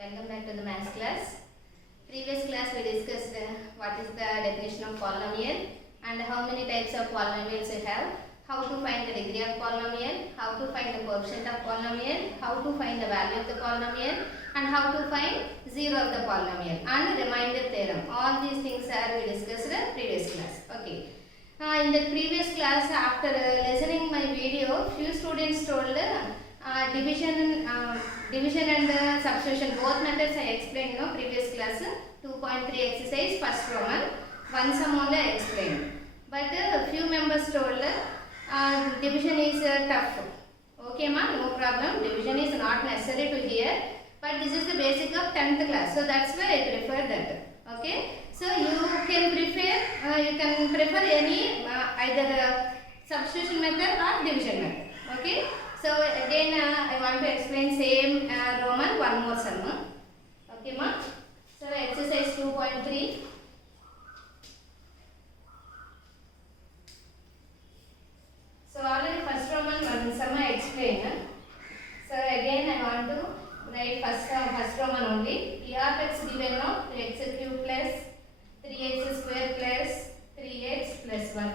Welcome back to the maths class. Previous class we discussed what is the definition of polynomial and how many types of polynomials we have, how to find the degree of polynomial, how to find the coefficient of polynomial, how to find the value of the polynomial, and how to find zero of the polynomial and remainder theorem. All these things are we discussed in the previous class. Okay. In the previous class, after listening my video, few students told division and substitution both methods I explained in previous class. 2.3 exercise first Roman, one sum only I explained. But few members told division is tough. Okay ma, no problem. Division is not necessary to hear. But this is the basic of 10th class. So that's why I prefer that. Okay. So you can prefer any either substitution method or division method. Okay. So again I want to explain same Roman one more sum. Okay ma. So exercise 2.3. So already first Roman one sum I explained. So again I want to write first Roman only. P of x given now 3x cube plus 3x square plus 3x plus 1.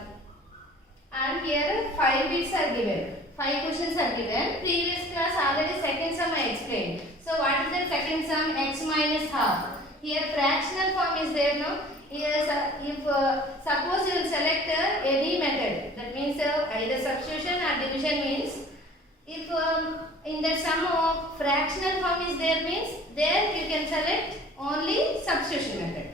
And here 5 bits are given. 5 questions are given. Previous class already second sum I explained. So what is the second sum? X minus half. Here fractional form is there, no? Here if suppose you will select any method, that means either substitution or division means if in the sum of fractional form is there means there you can select only substitution method.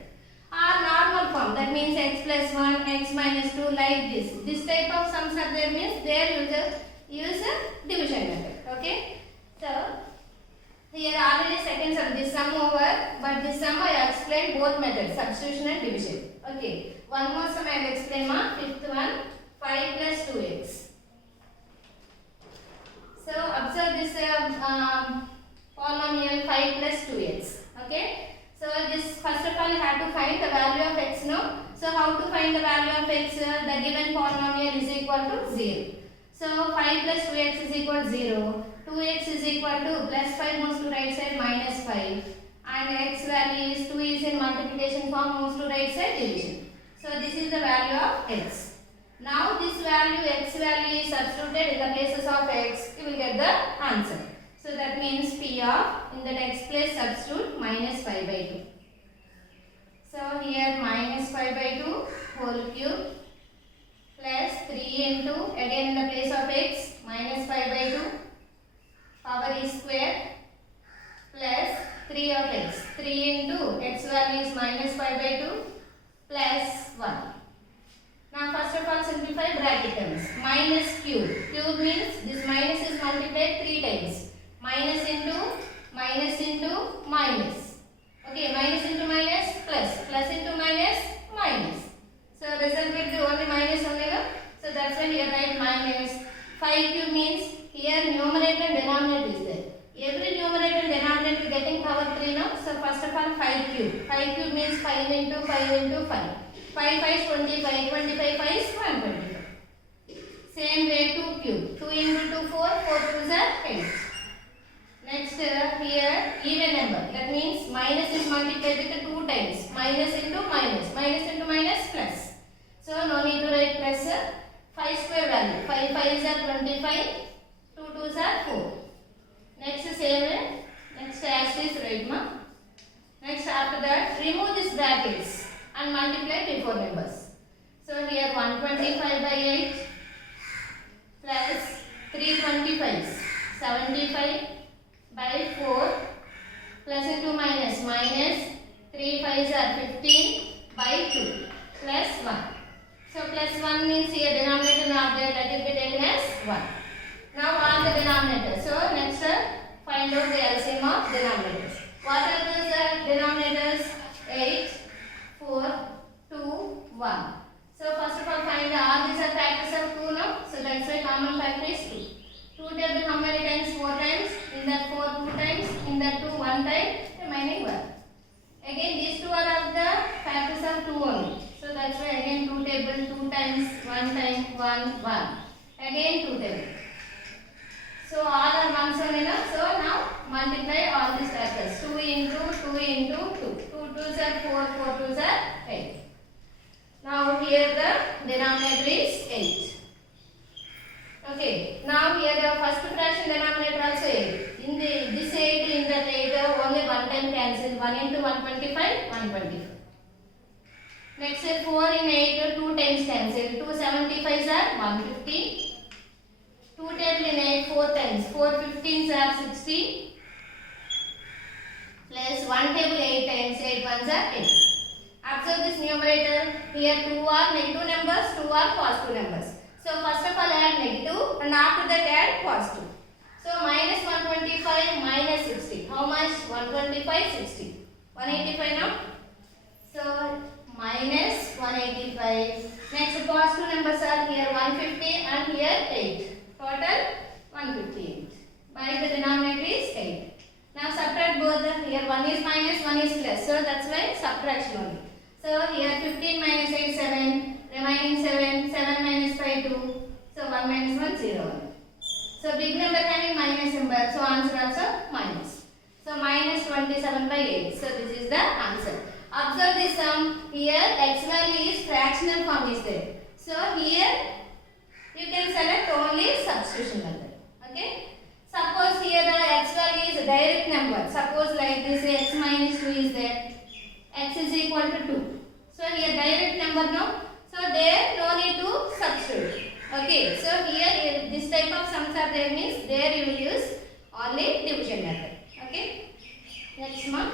Or normal form, that means x plus 1, x minus 2 like this. This type of sums are there means there use a division method. Okay. So here already second sum, this sum over, but this sum I explained both methods, substitution and division. Okay. One more sum I have explained ma, fifth one, 5 plus 2x. So observe this polynomial 5 plus 2x. Okay. So this first of all you have to find the value of x, no? So how to find the value of x? The given polynomial is equal to 0. So 5 plus 2x is equal to 0. 2x is equal to plus 5 moves to right side minus 5. And x value is 2 is in multiplication form, moves to right side division. So this is the value of x. Now this value, x value is substituted in the places of x, you will get the answer. So that means P of, in the next place substitute minus 5 by 2. So here minus 5 by 2 whole cube plus 3 into, again in the place of x, minus 5 by 2 power is square plus 3 of x. 3 into x value is minus 5 by 2 plus 1. Now first of all simplify bracket terms. Minus cube. Cube means this minus is multiplied 3 times. Minus into minus. Okay, minus into minus plus. Plus into minus minus. So result will be only minus only. No? So that's why here write minus. 5 cube means here numerator and denominator is there. Every numerator and denominator getting power 3 now. So first of all 5 cube. 5 cube means 5 into 5 into 5. 5 5 is 25. 25 5 is 125. Same way 2 cube. 2 into 2 4. 4 2s are 8. Next here even number. That means minus is multiplied with 2 times. Minus into minus. Minus into minus plus. So no need to write plus. 5 square value. 5 5s are 25. 2 2s are 4. Next same way. Next as is right ma. Next after that remove these brackets and multiply before numbers. So here 125 by 8 plus 325s 75 by 4 plus into minus 3 5s are 15 by 2 plus 1. So plus 1 means here denominator not there, let it be taken as 1. Now all the denominators. So next find out the LCM of denominators. What are those denominators? 8, 4, 2, 1. So first of all find all these are factors of 2 no? So that's why common factor is 2. 2 table how many times? 4 times. In that 4 2 times. In that 2 1 time. Remaining 1. Again these two are of the factors of 2 only. So that's why again 2 table 2 times 1 time 1 1. Again 2 table. So all are ones only now. So now multiply all these factors. 2 into 2 into 2. 2 2s are 4, 4 2s are 8. Now here the denominator is 8. Okay. Now here the first fraction denominator also 8. In this 8, in that 8, only one time cancel. 1 into 125, 125. Next 4 in 8, 2 times cancel. 2 75s are 150. 2 table in 8, 4 times. 4 15s are 60. Plus 1 table 8 times. 8 ones are 8. Observe this numerator. Here 2 are negative numbers, 2 are positive numbers. So first of all add negative and after that add positive. So minus 125 minus 60. How much? 125, 60. 185 now. So minus 185. Next positive numbers are here 150 and here 8. Total 158. By the denominator is 8. Now subtract both. Here 1 is minus, 1 is plus. So that's why subtraction only. So here 15 minus 8, 7. Remaining 7. 7 minus 5, 2. So 1 minus 1, 0. So big number having minus number. So answer also minus. So minus 27 by 8. So this is the answer. Observe this sum. Here x value is fractional form is there. So here you can select only substitution method. Okay. Suppose here the x value is a direct number. Suppose like this x minus 2 is there. X is equal to 2. So here direct number now. So there no need to substitute. Okay. So here this type of sums are there means there you will use only division method. Okay. Next one.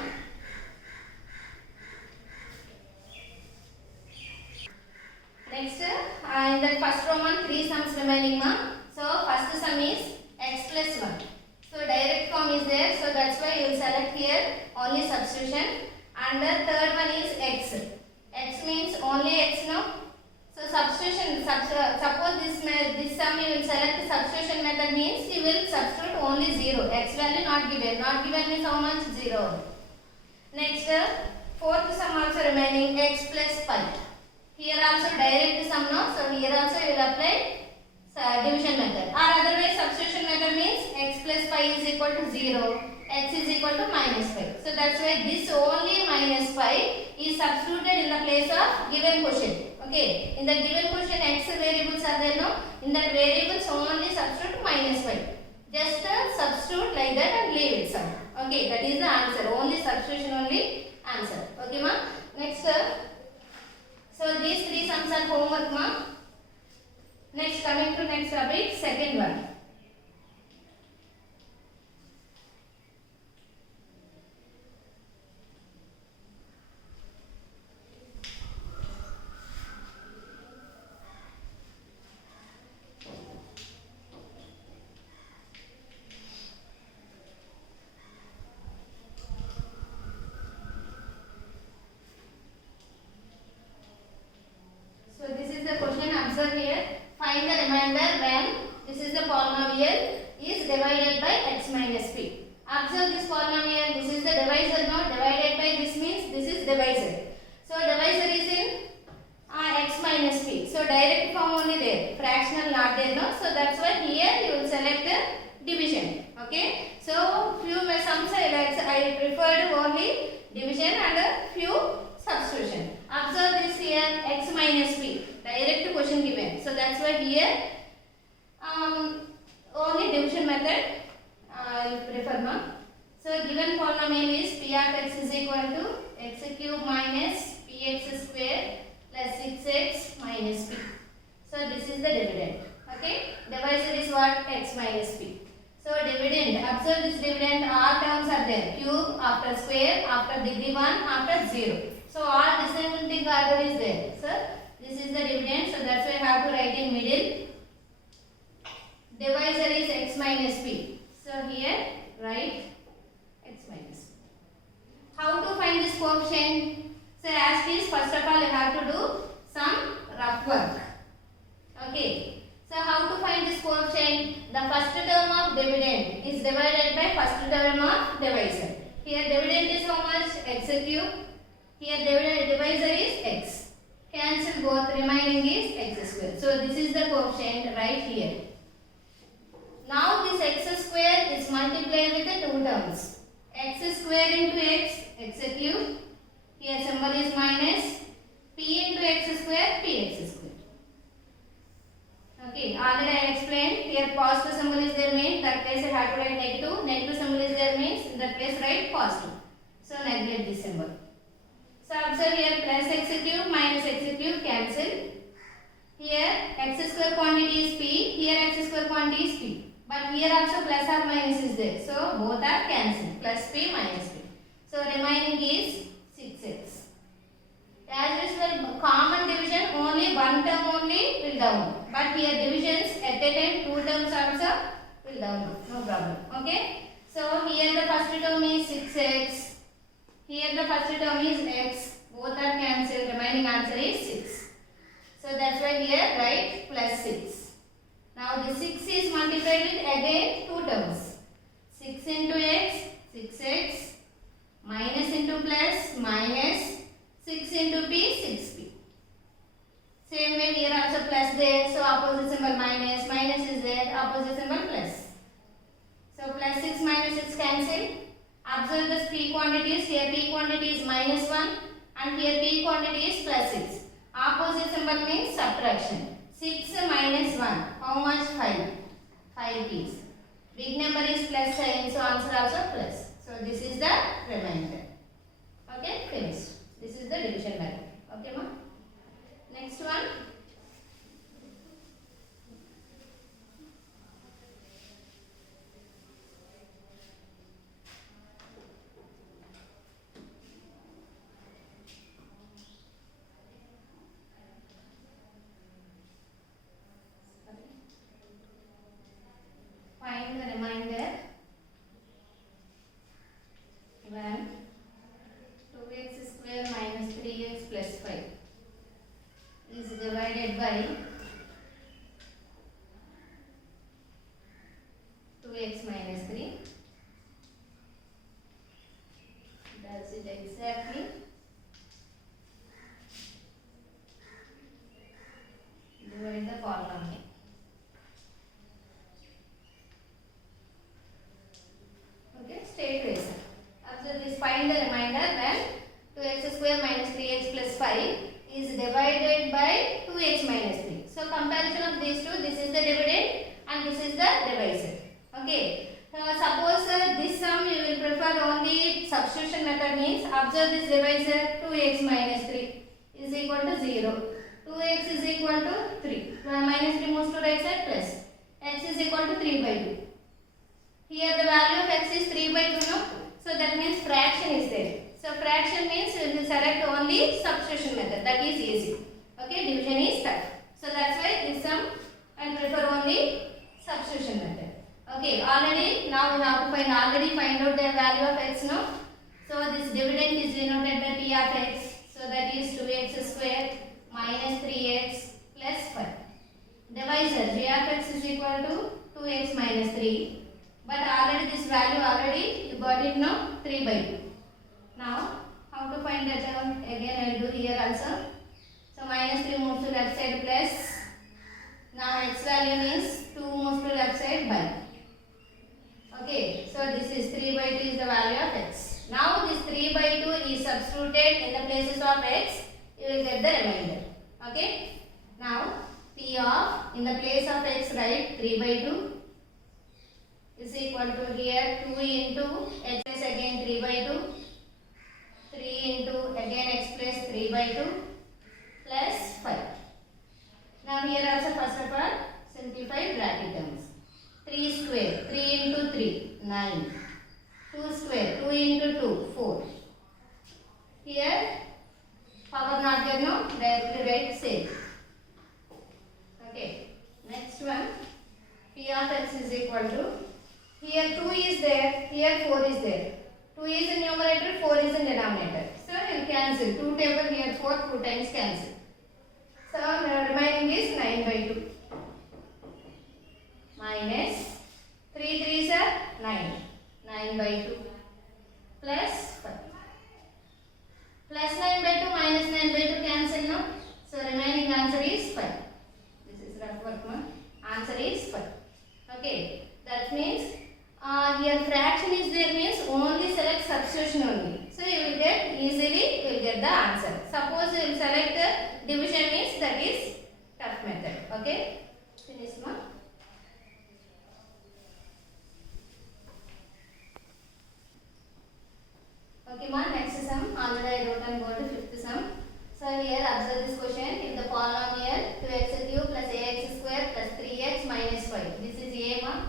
Next in the first Roman 3 sums remaining ma. So first sum is x plus 1. So direct form is there. So that's why you will select here only substitution. And the third one is x. X means only x now. So substitution. Suppose this sum you will select the substitution method means you will substitute only 0. X value not given. Not given means how much? 0. Next fourth sum also remaining x plus 5. Here also direct sum now. So here also you will apply division method. Or otherwise substitution method means x plus 5 is equal to 0. X is equal to minus 5. So that's why this only minus 5 is substituted in the place of given quotient. Okay. In the given quotient x variables are there no. In that variables only substitute minus 5. Just substitute like that and leave it some. Okay. That is the answer. Only substitution only answer. Okay ma. Next. So these 3 sums are homework ma. Next coming to next topic, second one. So this is the question. Observe here. Find the remainder when this is the polynomial is divided by x minus p. Observe this polynomial. This is the divisor now. Divided by this means this is divisor. So divisor is in x minus p. So direct form only there. Fractional not there no. So that's why here you will select division. Okay. So few sums I preferred only division and few substitution. Observe this here x minus p. Direct question given. So that's why here only division method I will prefer now. So given polynomial is p of x is equal to x cube minus px square plus 6x minus p. So this is the dividend. Okay. Divisor is what? X minus p. So dividend. Observe this dividend. All terms are there. Cube after square after degree 1 after 0. So all descending order is there. So this is the dividend. So that's why I have to write in middle. Divisor is x minus p. So here write x minus p. How to find this coefficient? So as it is, first of all you have to do some rough work. Okay. So how to find this coefficient? The first term of dividend is divided by first term of divisor. Here dividend is how much? X cube. Here divisor is x. Cancel both. Remaining is x square. So this is the coefficient right here. Now this x square is multiplied with the two terms. X square into Here symbol is minus. P into x square, px square. Okay, already I explained. Here positive symbol is there means that place I have to write negative. Negative symbol is there means in that place write positive. So neglect this symbol. So observe here plus x cube minus x cube cancel. Here x square quantity is p. Here x square quantity is p. But here also plus or minus is there. So both are cancelled. Plus p minus p. So remaining is 6x. As usual, common division only one term only will down. But here divisions at a time two terms also will down. No problem. Okay. So here the first term is 6x. Here the first term is x. Both are cancelled. Remaining answer is 6. So that's why here write plus 6. Now the 6 is multiplied with again two terms. 6 into x, 6x. Minus into plus, minus. 6 into p, 6p. Same way here also plus there. So opposite symbol minus. Minus is there. Opposite symbol plus. So plus 6 minus 6 cancel. Observe the p quantities. Here p quantity is minus 1 and here p quantity is plus 6. Opposite symbol means subtraction. 6 minus 1. How much? 5. 5 p's. Big number is plus sign. So answer also plus. So this is the remainder. Okay, finished. This is the division method. Okay, ma? Next one. Find the remainder. When 2x square minus 3x plus 5 is divided by 2x minus 3. Does it exactly? Divide the column. Okay, straight razor. Observe this, find the remainder when 2x square minus 3x plus 5 is divided by 2x minus 3. So comparison of these two, this is the dividend and this is the divisor. Okay. Suppose this sum you will prefer only substitution method means observe this divisor 2x minus 3 is equal to 0. 2x is equal to 3. Minus 3 moves to right side plus. X is equal to 3 by 2. Here the value of x is 3 by 2, no? So that means fraction is there. So fraction means we will select only substitution method. That is easy. Okay, division is tough. So that's why this sum I prefer only substitution method. Okay, already now we have to find out the value of x, no? So this dividend is denoted by p of x. So that is 2x square minus 3x plus 5. Divisor g of x is equal to 2x minus 3. But already this value already you got it, no? 3 by 2. Now how to find that term? Again I will do here also. So minus 3 moves to left side plus. Now x value means 2 moves to left side by. Okay, so this is 3 by 2 is the value of x. Now this 3 by 2 is substituted in the places of x. You will get the remainder. Okay. Now p of in the place of x write 3 by 2 is equal to here 2 into x plus again 3 by 2. 3 into again x plus 3 by 2 plus 5. Now here also first of all simplify bracket terms. 3 square, 3 into 3, 9. 2 square, 2 into 2, 4. Here power not there, no? Directly write same. Okay. Next one. P of x is equal to, here 2 is there, here 4 is there. 2 is in numerator, 4 is in denominator. So you will cancel. 2 table here 4, 2 times cancel. So remaining is 9 by 2. Minus 3 3s are 9. 9 by 2 plus 5. Plus 9 by 2 minus 9 by 2 cancel, no? So remaining answer is 5. This is rough work, no? Answer is 5. Okay. That means here fraction is there means only select substitution only. So you will get easily you will get the we can go to fifth sum. So here observe this question. If the polynomial 2x cube plus ax square plus 3x minus 5. This is a one.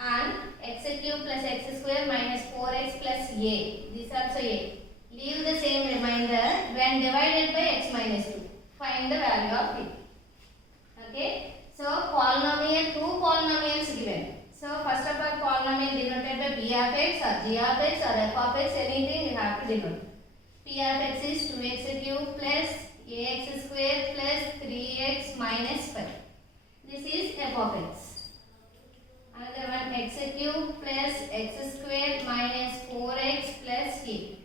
And x cube plus x square minus 4x plus a. This also a. Leave the same remainder when divided by x minus 2. Find the value of it. Okay. So polynomial, two polynomials given. So first of all, polynomial denoted by p of x or g of x or f of x, anything you have to denote. P of x is 2x cube plus ax square plus 3x minus 5. This is f of x. Another one, x cube plus x square minus 4x plus a.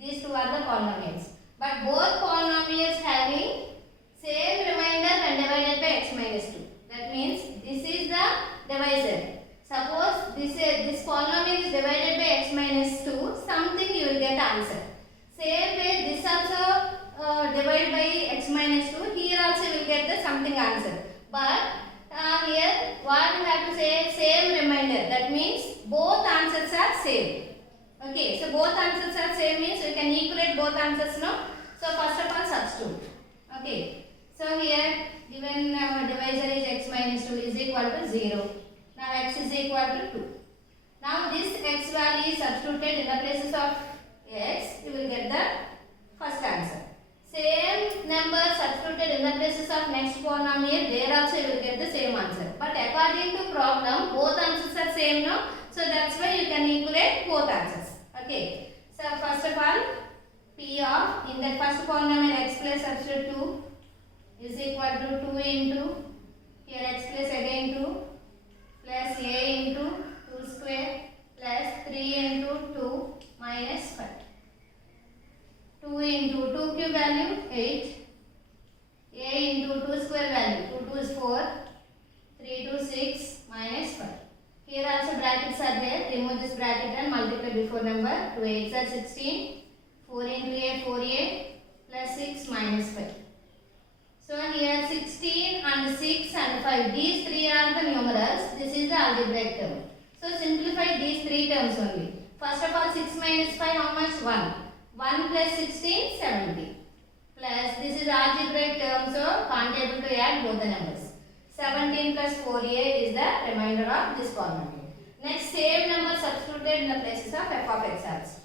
These two are the polynomials. But both polynomials having same remainder when divided by x minus 2. That means this is the divisor. Suppose this polynomial is divided by x minus 2, something you will get answer. Same way this also divided by x minus 2, here also you will get the something answer. But here what you have to say, same remainder. That means both answers are same. Okay, so both answers are same means you can equate both answers, no? So first of all substitute. Okay, so here given divisor is x minus 2 is equal to 0. Now x is equal to 2. Now this x value is substituted in the places of x, you will get the first answer. Same number substituted in the places of next polynomial, there also you will get the same answer. But according to problem, both answers are same, no? So that's why you can equate both answers. Okay. So first of all, p of, in the first polynomial x plus substitute 2 is equal to 2 into, here x plus again 2 plus a into 2 square plus 3 into 2 minus 5. 2 into 2 cube value 8, a into 2 square value 2 2 is 4, 3 2 6 minus 5. Here also brackets are there, remove this bracket and multiply before number. 2 8s are 16, 4 into a 4a plus 6 minus 5. So here 16 and 6 and 5, these three are the numerals, this is the algebraic term. So simplify these three terms only. First of all 6 minus 5 how much? 1. 1 plus 16, 70. Plus this is algebraic term, so can't able to add both the numbers. 17 plus 4a is the remainder of this polynomial. Next same number substituted in the places of f of x also.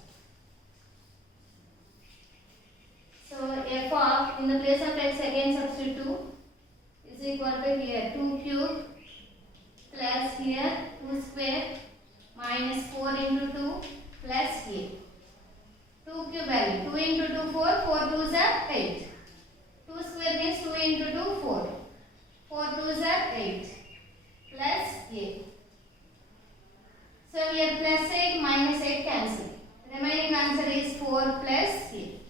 So f of, in the place of x again substitute 2 is equal to here 2 cube plus here 2 square minus 4 into 2 plus a. 2 cube value 2 into 2 4, 4 2s are 8. 2 square means 2 into 2 4. 4 2s are 8 plus a. So here plus 8 minus 8 cancel. Remaining answer is 4 plus a.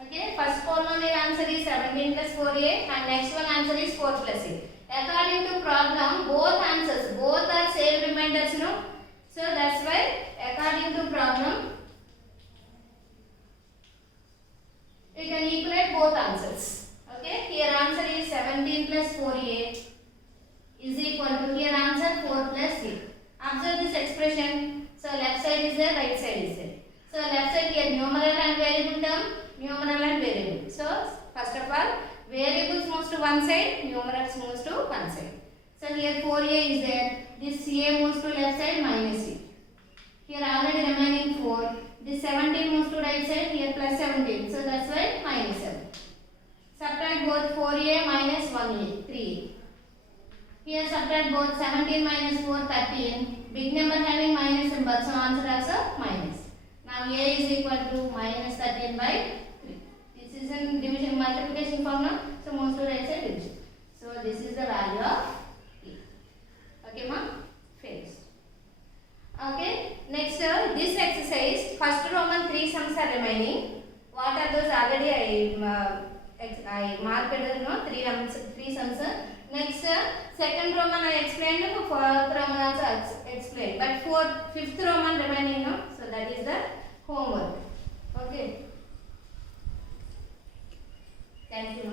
Okay, first polynomial answer is 17 plus 4a and next one answer is 4 plus a. According to problem, both answers, both are same remainders, no? So that's why according to problem, you can equate both answers. Okay, here answer is 17 plus 4a is equal to, here answer 4 plus a. Observe this expression. So left side is there, right side is there. So left side here numeral and variable term, numeral and variable. So first of all, variables moves to one side, numerals moves to one side. So here 4a is there, this a moves to left side minus a. Here already remaining 4. This 17 moves to right side, here plus 17. So that's why minus 7. Subtract both 4a minus 1a, 3a. Here subtract both 17 minus 4, 13. Big number having minus symbol, so answer also minus. Now a is equal to minus 13 by 3. This is in division multiplication formula, so moves to right side division. So this is the value of a. Okay, ma? Finished. Okay, next this exercise, first Roman 3 sums are remaining. What are those? Already I marked no? 3 sums. Next, second Roman I explained, fourth Roman also explained. But fifth Roman remaining, no? So that is the homework. Okay. Thank you.